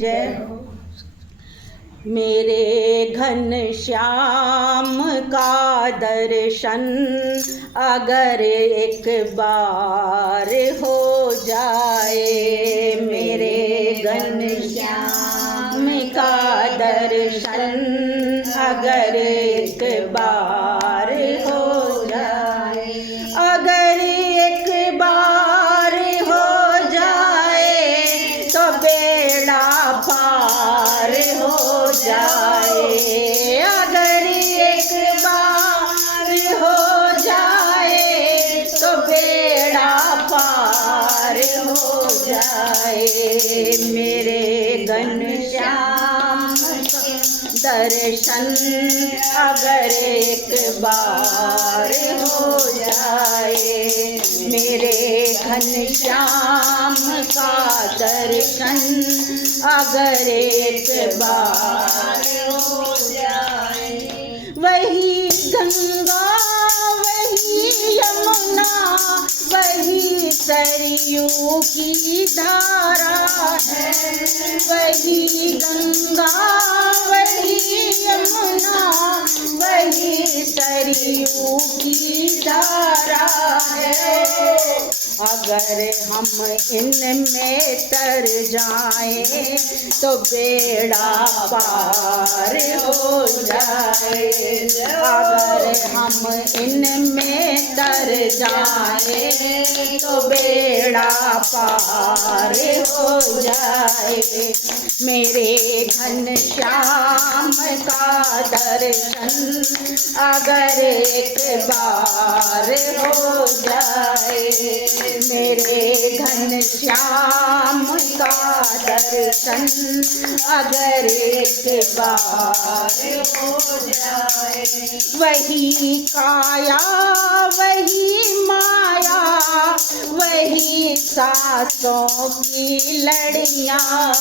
जय हो। मेरे घनश्याम का दर्शन अगर एक बार हो जाए, मेरे घनश्याम का दर्शन अगर एक बार हो जाए, अगर एक बार हो जाए तो बेड़ा पार हो जाए, अगर एक बार हो जाए तो बेड़ा पार हो जाए। मेरे घनश्याम दर्शन अगर एक बार हो जाए, मेरे घनश्याम का दर्शन अगर एक बार हो जाए। वही गंगा वही यमुना वही सरयू की धारा है, वही गंगा वही यमुना वही सरयू की धारा है। अगर हम इनमें तर जाएं तो बेड़ा पार हो जाए, अगर हम इनमें तर जाएं तो बेड़ा पार हो जाए। मेरे घनश्याम का दर्शन अगर एक बार हो जाए, मेरे घनश्याम का दर्शन अगर एक बार हो जाए। वही काया वही माया वही सांसों की लड़ियां,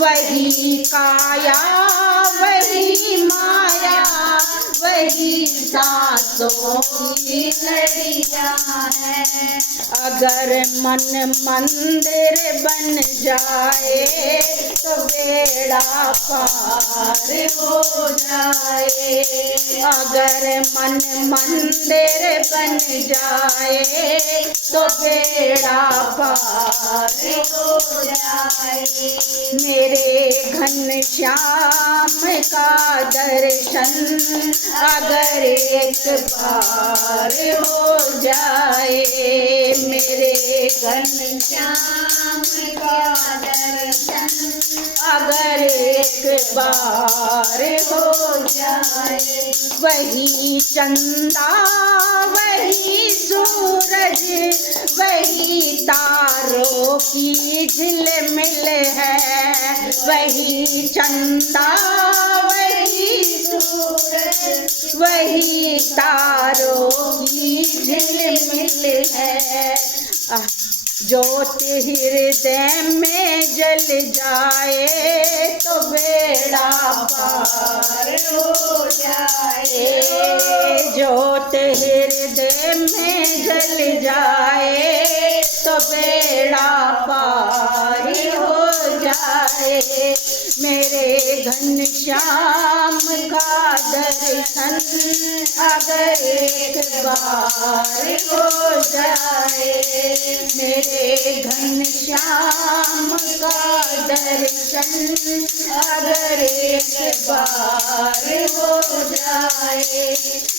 वही काया वही माया वही सांसों की लड़ियां हैं। अगर मन मंदिर बन जाए तो बेड़ा पार हो जाए, अगर मन मंदिर बन जाए तो बेड़ा पार हो जाए। मेरे घनश्याम का दर्शन अगर एक बार हो जाए, मेरे घनश्याम का दर्शन अगर एक बार हो जाए। वही चंदा वही सूरज वही तारों की झिलमिल है, वही चंदा वही सूरज वही तारों की झिलमिल है। ज्योत हृदय में जल जाए तो बेड़ा पार हो जाए, ज्योत हृदय में जल जाए तो बेड़ा पार हो जाए। मेरे घनश्याम का दर्शन अगर एक बार हो जाए, मेरे घनश्याम का दर्शन अगर एक बार हो जाए,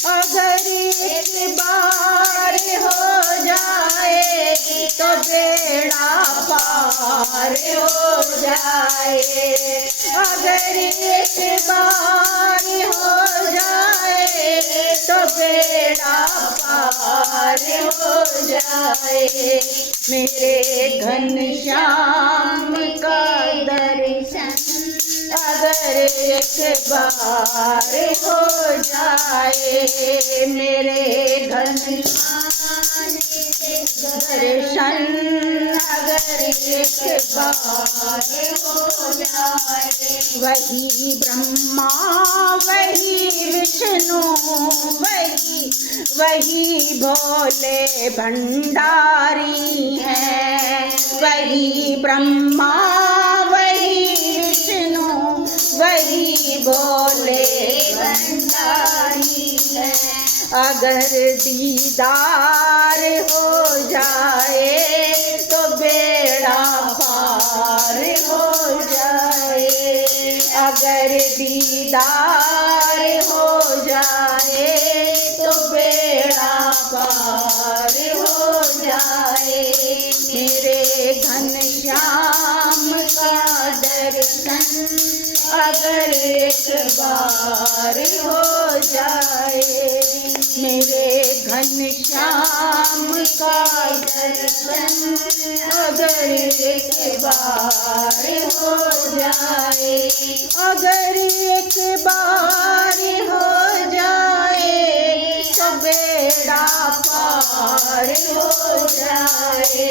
अगर एक बार हो जाए तो बेड़ा पार हो जाए, अगर एक बार हो जाए तो बेड़ा पार हो जाए। मेरे घनश्याम का दर्शन अगर एक बार हो जाए, मेरे घनश्याम दर्शन अगर एक बार हो जाए। वही ब्रह्मा वही विष्णु वही भोले भंडारी है, वही ब्रह्मा वही अगर दीदार हो जाए तो बेड़ा पार हो जाए। अगर दीदार हो जाए तो बेड़ा पार हो जाए। मेरे घनश्याम का दर्शन अगर एक बार हो जाए। मेरे घनश्याम का दर्शन अगर एक बार हो जाए। अगर एक बार हो जाए तो बेड़ा पार हो जाए।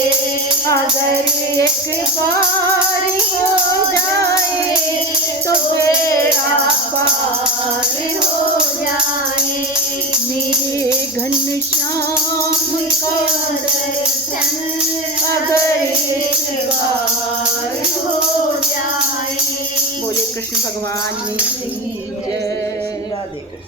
अगर एक बार हो जाए तो बेड़ा पार हो जाए। मेरे घनश्याम का दर्शन अगर एक बार हो जाए। बोले कृष्ण भगवान की जय।